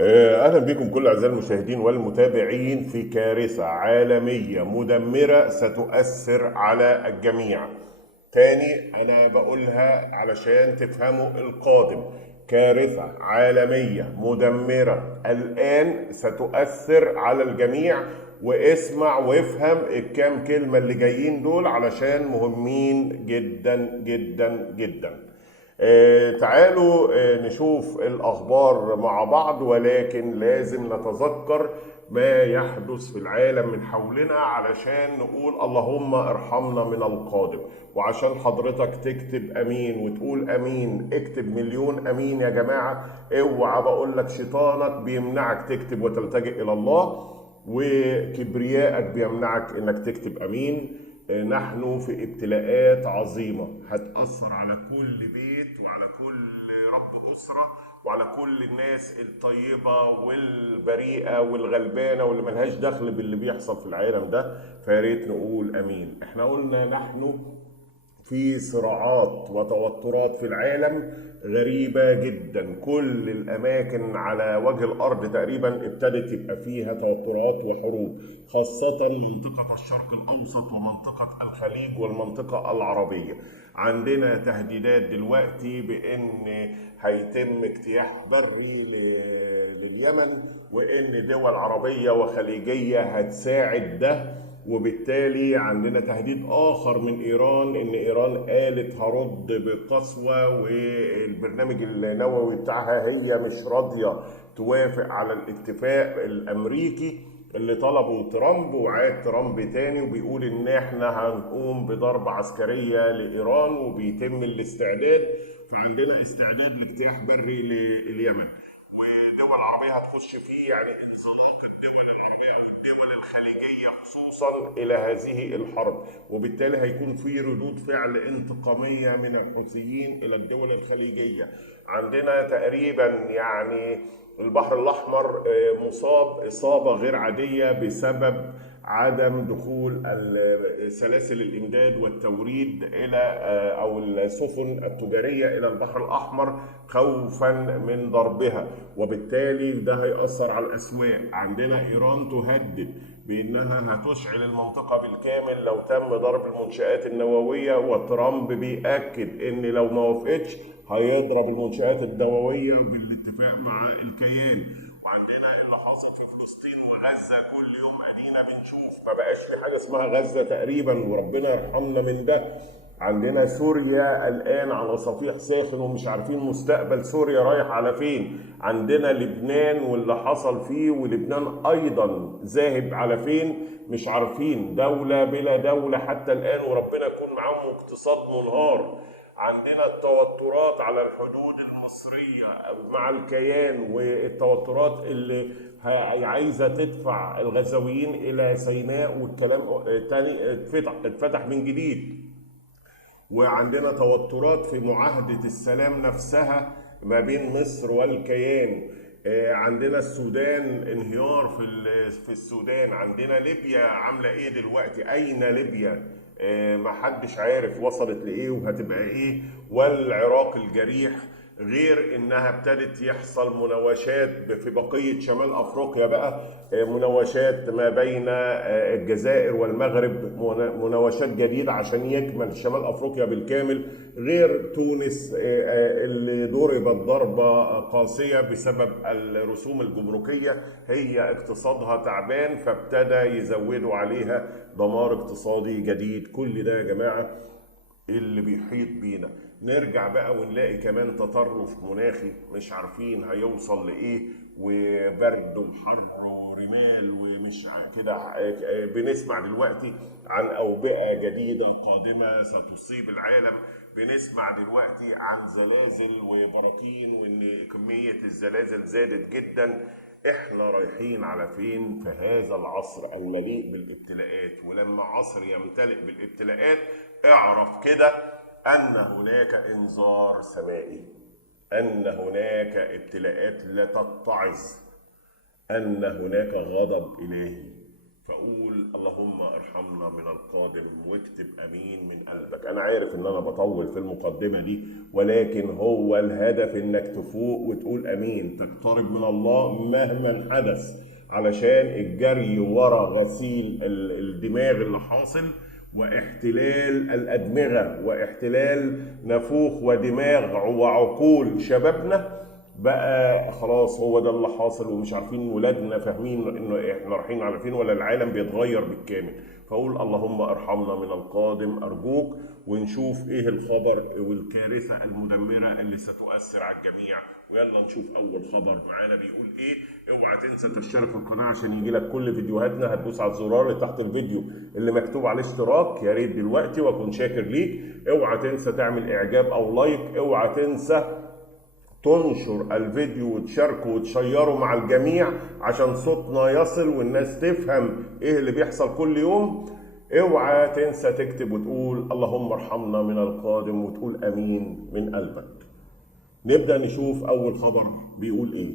أهلا بكم كل أعزائي المشاهدين والمتابعين في كارثة عالمية مدمرة ستؤثر على الجميع. تاني أنا بقولها علشان تفهموا القادم. كارثة عالمية مدمرة الآن ستؤثر على الجميع. واسمع وافهم الكام كلمة اللي جايين دول علشان مهمين جدا جدا جدا. تعالوا نشوف الأخبار مع بعض، ولكن لازم نتذكر ما يحدث في العالم من حولنا علشان نقول اللهم ارحمنا من القادم. وعشان حضرتك تكتب أمين وتقول أمين، اكتب مليون أمين يا جماعة. اوعى بقول لك شيطانك بيمنعك تكتب وتلتجئ إلى الله، وكبريائك بيمنعك انك تكتب امين. نحن في ابتلاءات عظيمة هتأثر على كل بيت وعلى كل رب أسرة وعلى كل الناس الطيبة والبريئة والغلبانة واللي ملهاش دخل باللي بيحصل في العالم ده. فياريت نقول أمين. احنا قلنا نحن في صراعات وتوترات في العالم غريبة جدا. كل الأماكن على وجه الأرض تقريبا ابتدت يبقى فيها توترات وحروب، خاصة منطقة الشرق الأوسط ومنطقة الخليج والمنطقة العربية. عندنا تهديدات دلوقتي بأن هيتم اجتياح بري لليمن، وأن دول عربية وخليجية هتساعد ده. وبالتالي عندنا تهديد آخر من إيران، إن إيران قالت هرد بقسوة، والبرنامج النووي بتاعها هي مش راضية توافق على الاتفاق الأمريكي اللي طلبه ترامب. وعاد ترامب تاني وبيقول إن إحنا هنقوم بضربة عسكرية لإيران وبيتم الاستعداد. فعندنا استعداد لاجتياح بري لليمن، ودول عربية هتخش فيه. يعني انزلاق الدول العربية أو الدول الخليجية خصوصا إلى هذه الحرب، وبالتالي هيكون في ردود فعل انتقامية من الحوثيين إلى الدول الخليجية. عندنا تقريبا يعني البحر الأحمر مصاب إصابة غير عادية بسبب عدم دخول سلاسل الإمداد والتوريد إلى أو السفن التجارية إلى البحر الأحمر خوفا من ضربها، وبالتالي ده هيأثر على الأسواق. عندنا إيران تهدد بأنها هتشعل المنطقة بالكامل لو تم ضرب المنشآت النووية، وترامب بيأكد إن لو ما وافقتش هيضرب المنشآت النووية بالاتفاق مع الكيان. وعندنا اللي حاصل في فلسطين وغزة كل يوم ادينا بنشوف، ما بقاش في حاجة اسمها غزة تقريبا، وربنا يرحمنا من ده. عندنا سوريا الآن على صفيح ساخن ومش عارفين مستقبل سوريا رايح على فين. عندنا لبنان واللي حصل فيه، ولبنان أيضا ذاهب على فين مش عارفين. دولة بلا دولة حتى الآن، وربنا يكون معاهم، اقتصاد منهار. عندنا التوترات على الحدود المصرية مع الكيان، والتوترات اللي عايزة تدفع الغزاويين إلى سيناء، والكلام تاني اتفتح من جديد. وعندنا توترات في معاهدة السلام نفسها ما بين مصر والكيان. عندنا السودان، انهيار في السودان. عندنا ليبيا عاملة ايه دلوقتي؟ اين ليبيا؟ ما حدش عارف وصلت لايه وهتبقى ايه. والعراق الجريح، غير انها ابتدت يحصل مناوشات في بقية شمال افريقيا بقى. مناوشات ما بين الجزائر والمغرب، مناوشات جديدة عشان يكمل شمال افريقيا بالكامل. غير تونس اللي ضربت ضربة قاسية بسبب الرسوم الجمركية، هي اقتصادها تعبان فابتدى يزودوا عليها دمار اقتصادي جديد. كل ده يا جماعة اللي بيحيط بينا. نرجع بقى ونلاقي كمان تطرف مناخي مش عارفين هيوصل لإيه، وبرد وحر ورمال ومش كده. بنسمع دلوقتي عن أوبئة جديدة قادمة ستصيب العالم. بنسمع دلوقتي عن زلازل وبراكين، وإن كمية الزلازل زادت جدا. احنا رايحين على فين في هذا العصر المليء بالابتلاءات؟ ولما عصر يمتلئ بالابتلاءات اعرف كده ان هناك انذار سمائي، ان هناك ابتلاءات لا تتعظ، ان هناك غضب الهي. فقول اللهم ارحمنا من القادم واكتب امين من قلبك. انا عارف ان انا بطول في المقدمة دي، ولكن هو الهدف انك تفوق وتقول امين، تقترب من الله مهما حدث، علشان الجري ورا غسيل الدماغ اللي حاصل، واحتلال الادمغة، واحتلال نفوخ ودماغ وعقول شبابنا بقى خلاص. هو ده اللي حاصل، ومش عارفين ولادنا فاهمين انه احنا رايحين على فين، ولا العالم بيتغير بالكامل. فاقول اللهم ارحمنا من القادم ارجوك، ونشوف ايه الخبر والكارثه المدمره اللي ستؤثر على الجميع. ويلا نشوف اول خبر معانا بيقول ايه. اوعى تنسى تشترك في القناه عشان يجيلك كل فيديوهاتنا. هتدوس على الزرار اللي تحت الفيديو اللي مكتوب عليه اشتراك، يا ريت دلوقتي واكون شاكر ليك. اوعى تنسى تعمل اعجاب او لايك. اوعى تنسى تنشر الفيديو وتشاركه وتشيره مع الجميع عشان صوتنا يصل والناس تفهم ايه اللي بيحصل كل يوم. اوعى تنسى تكتب وتقول اللهم ارحمنا من القادم وتقول امين من قلبك. نبدأ نشوف اول خبر بيقول ايه.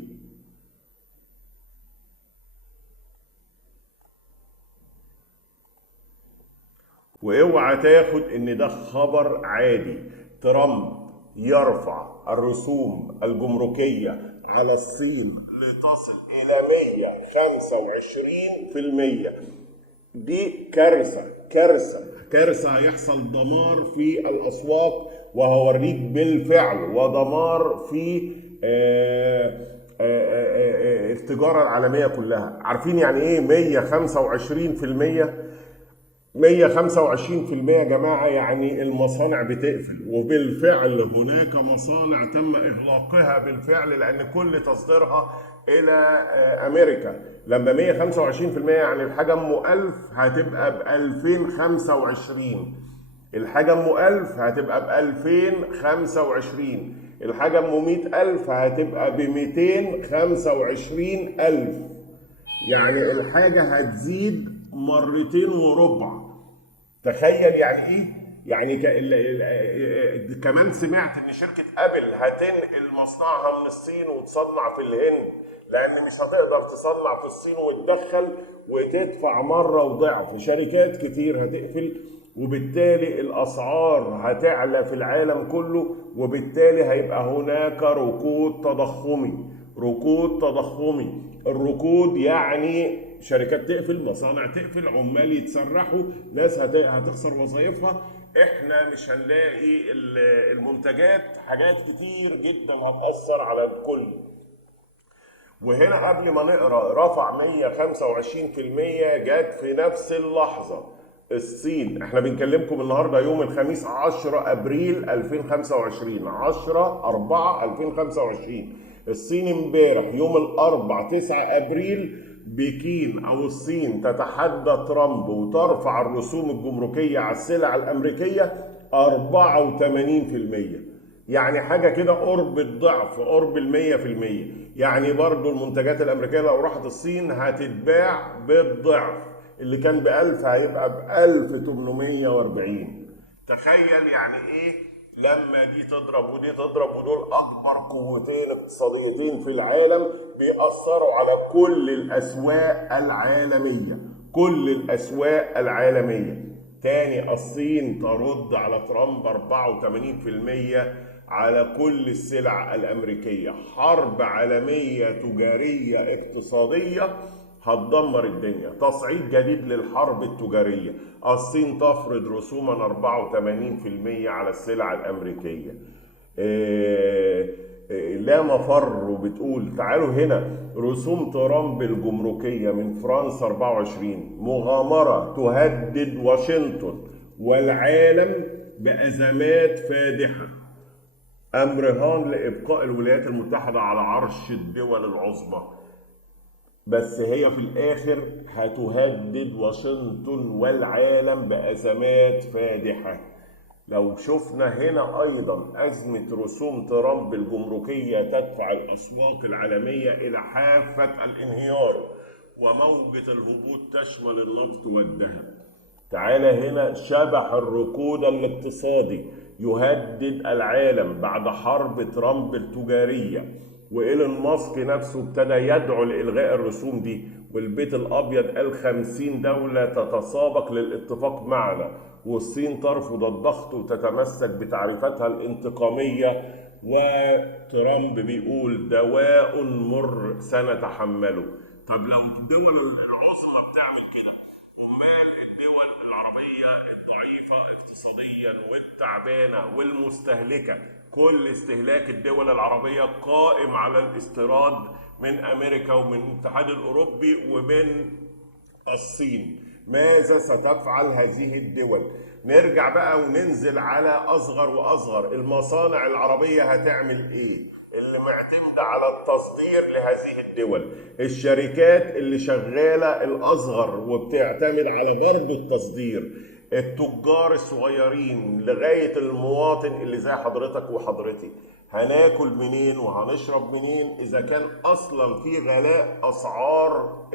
واوعى تاخد ان ده خبر عادي. ترامب يرفع الرسوم الجمركية على الصين لتصل إلى 125%. دي كارثة كارثة كارثة. هيحصل دمار في الأسواق، وهوريك بالفعل، ودمار في التجارة العالمية كلها. عارفين يعني إيه 125%؟ 125% يا جماعة يعني المصانع بتقفل، وبالفعل هناك مصانع تم إغلاقها بالفعل لأن كل تصديرها إلى أمريكا. لما 125% يعني الحاجة أم 1000 هتبقى ب 2025. الحاجة أم 1000 هتبقى ب 2025. الحاجة أم 100,000 هتبقى ب 225,000. يعني الحاجة هتزيد مرتين وربع. تخيل يعني ايه؟ يعني كمان سمعت ان شركة ابل هتنقل مصنعها من الصين وتصنع في الهند، لان مش هتقدر تصنع في الصين وتدخل وتدفع مرة وضعف. شركات كتير هتقفل، وبالتالي الاسعار هتعلى في العالم كله، وبالتالي هيبقى هناك ركود تضخمي. ركود تضخمي. الركود يعني شركات تقفل، مصانع تقفل، عمال يتسرحوا، ناس هتخسر وظائفها. احنا مش هنلاقي المنتجات، حاجات كتير جدا هتأثر على الكل. وهنا قبل ما نقرا رفع 125%، جت في نفس اللحظة الصين. احنا بنكلمكم النهارده يوم الخميس 10 ابريل 2025، 10/4/2025. الصين امبارح يوم الاربع 9 ابريل بكين او الصين تتحدى ترامب وترفع الرسوم الجمركية على السلع الامريكية 84%. يعني حاجة كده قرب الضعف، قرب 100%. يعني برضو المنتجات الامريكية لو راحت الصين هتتباع بالضعف. اللي كان ب1000 هيبقى ب1840. تخيل يعني ايه لما دي تضرب ودي تضرب، ودول اكبر قوتين اقتصاديتين في العالم بيأثروا على كل الاسواق العالمية. كل الاسواق العالمية. تاني الصين ترد على ترامب 84% على كل السلع الامريكية. حرب عالمية تجارية اقتصادية هتدمر الدنيا. تصعيد جديد للحرب التجارية. الصين تفرض رسوما 84% على السلع الأمريكية. لا مفر. وبتقول تعالوا هنا رسوم ترامب الجمركية من فرنسا 24 مغامرة تهدد واشنطن والعالم بأزمات فادحة. أمر هان لإبقاء الولايات المتحدة على عرش الدول العظمى. بس هي في الآخر هتهدد واشنطن والعالم بأزمات فادحة. لو شفنا هنا أيضا أزمة رسوم ترامب الجمركية تدفع الأسواق العالمية إلى حافة الانهيار، وموجة الهبوط تشمل النفط والذهب. تعالى هنا شبح الركود الاقتصادي يهدد العالم بعد حرب ترامب التجارية. وإيلون ماسك نفسه ابتدى يدعو لإلغاء الرسوم دي، والبيت الأبيض قال 50 دولة تتسابق للاتفاق معنا، والصين ترفض الضغط وتتمسك بتعريفاتها الانتقامية، وترامب بيقول دواء مر سنتحمله. طب لو الدول العظمى بتعمل كده، امال الدول العربيه الضعيفه اقتصاديا والتعبانه والمستهلكه، كل استهلاك الدول العربيه قائم على الاستيراد من امريكا ومن الاتحاد الاوروبي ومن الصين، ماذا ستفعل هذه الدول؟ نرجع بقى وننزل على اصغر واصغر، المصانع العربيه هتعمل ايه؟ اللي معتمده على التصدير لهذه الدول، الشركات اللي شغاله الاصغر وبتعتمد على برضه التصدير، التجار الصغيرين لغايه المواطن اللي زي حضرتك وحضرتي، هناكل منين وهنشرب منين اذا كان اصلا في غلاء اسعار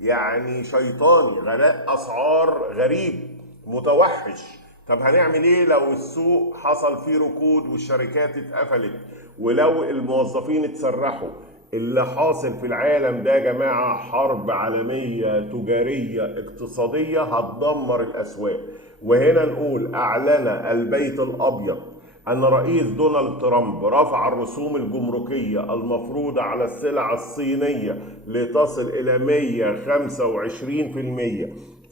يعني شيطاني، غلاء اسعار غريب متوحش؟ طب هنعمل ايه لو السوق حصل فيه ركود والشركات اتقفلت ولو الموظفين اتسرحوا؟ اللي حاصل في العالم ده يا جماعة حرب عالمية تجارية اقتصادية هتدمر الأسواق. وهنا نقول أعلن البيت الأبيض أن رئيس دونالد ترامب رفع الرسوم الجمركية المفروضة على السلع الصينية لتصل إلى 125%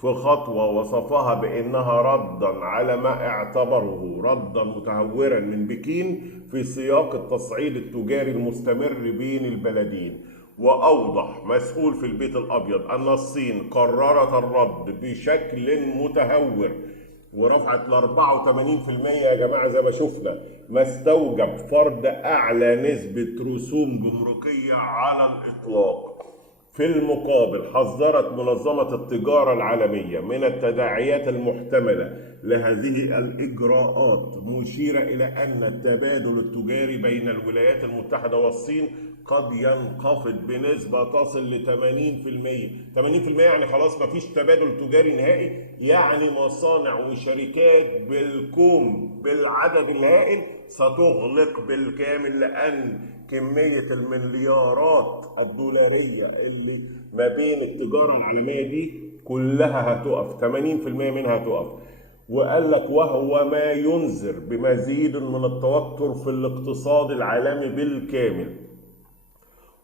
في خطوة وصفها بأنها ردا على ما اعتبره ردا متهورا من بكين في سياق التصعيد التجاري المستمر بين البلدين. وأوضح مسؤول في البيت الأبيض أن الصين قررت الرد بشكل متهور ورفعت ل 84% يا جماعة زي ما شفنا، ما استوجب فرض أعلى نسبة رسوم جمركية على الإطلاق. في المقابل حذرت منظمة التجارة العالمية من التداعيات المحتملة لهذه الإجراءات، مشيرة إلى أن التبادل التجاري بين الولايات المتحدة والصين قد ينخفض بنسبة تصل ل 80%. 80% يعني خلاص مفيش تبادل تجاري نهائي، يعني مصانع وشركات بالكوم بالعدد الهائل ستغلق بالكامل، لأن كمية المليارات الدولارية اللي ما بين التجارة العالمية دي كلها هتقف، 80% منها هتقف. وقال لك وهو ما ينذر بمزيد من التوتر في الاقتصاد العالمي بالكامل.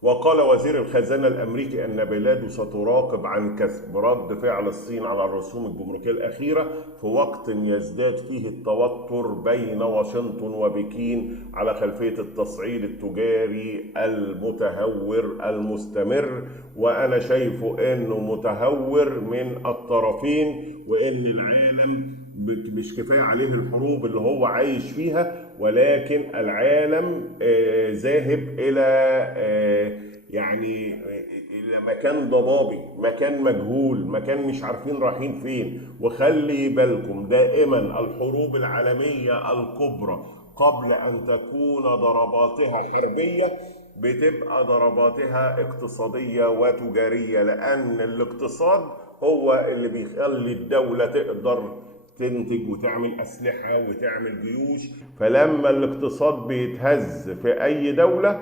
وقال وزير الخزانة الأمريكي أن بلاده ستراقب عن كثب رد فعل الصين على الرسوم الجمركية الأخيرة في وقت يزداد فيه التوتر بين واشنطن وبكين على خلفية التصعيد التجاري المتهور المستمر. وأنا شايفه أنه متهور من الطرفين، وأن العالم مش كفاية عليه الحروب اللي هو عايش فيها، ولكن العالم ذاهب إلى يعني إلى مكان ضبابي، مكان مجهول، مكان مش عارفين رايحين فين. وخلي بالكم دائما الحروب العالمية الكبرى قبل أن تكون ضرباتها حربية بتبقى ضرباتها اقتصادية وتجارية، لأن الاقتصاد هو اللي بيخلي الدولة تقدر تنتج وتعمل أسلحة وتعمل جيوش. فلما الاقتصاد بيتهز في أي دولة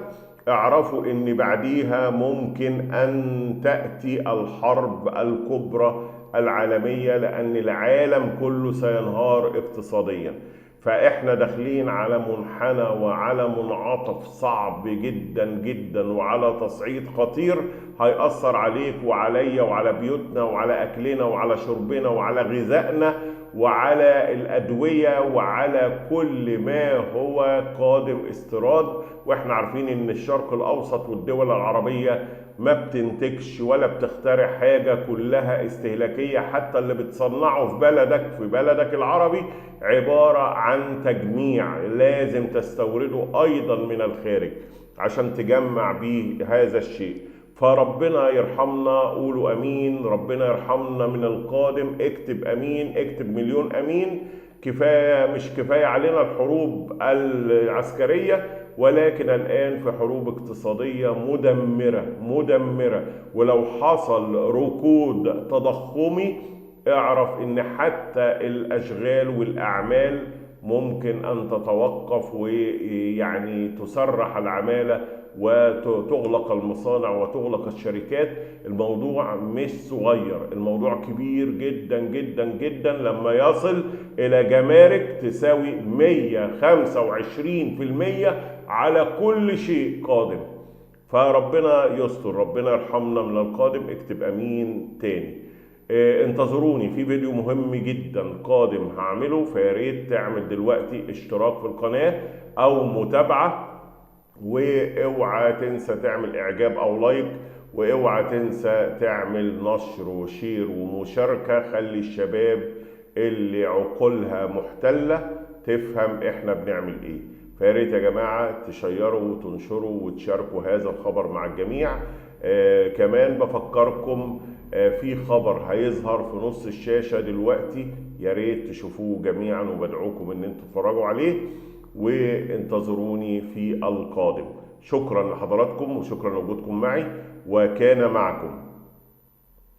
اعرفوا ان بعديها ممكن ان تأتي الحرب الكبرى العالمية، لأن العالم كله سينهار اقتصاديا. فاحنا داخلين على منحنى وعلى منعطف صعب جدا جدا وعلى تصعيد خطير هيأثر عليك وعليا وعلى بيوتنا وعلى أكلنا وعلى شربنا وعلى غذائنا وعلى الأدوية وعلى كل ما هو قادم استيراد. واحنا عارفين ان الشرق الأوسط والدول العربية ما بتنتجش ولا بتخترع حاجة، كلها استهلاكية. حتى اللي بتصنعه في بلدك العربي عبارة عن تجميع، لازم تستورده أيضا من الخارج عشان تجمع بيه هذا الشيء. فربنا يرحمنا، قولوا امين، ربنا يرحمنا من القادم. اكتب امين، اكتب مليون امين. كفايه، مش كفايه علينا الحروب العسكريه، ولكن الان في حروب اقتصاديه مدمره. ولو حصل ركود تضخمي اعرف ان حتى الاشغال والاعمال ممكن ان تتوقف، ويعني تسرح العماله وتغلق المصانع وتغلق الشركات. الموضوع مش صغير، الموضوع كبير جدا جدا جدا لما يصل إلى جمارك تساوي 125% على كل شيء قادم. فربنا يستر، ربنا يرحمنا من القادم. اكتب امين تاني. انتظروني في فيديو مهم جدا قادم هعمله، فياريت تعمل دلوقتي اشتراك في القناة او متابعة، واوعى تنسى تعمل اعجاب او لايك، واوعى تنسى تعمل نشر وشير ومشاركة. خلي الشباب اللي عقولها محتلة تفهم احنا بنعمل ايه. فياريت يا جماعة تشيروا وتنشروا وتشاركوا هذا الخبر مع الجميع. كمان بفكركم في خبر هيظهر في نص الشاشة دلوقتي، ياريت تشوفوه جميعا، وبدعوكم ان انتوا تتفرجوا عليه، وانتظروني في القادم. شكرا لحضراتكم وشكرا لوجودكم معي، وكان معكم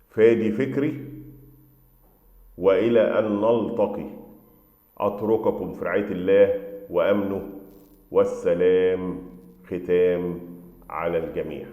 فادي فكري، وإلى أن نلتقي أترككم في رعاية الله وأمنه، والسلام ختام على الجميع.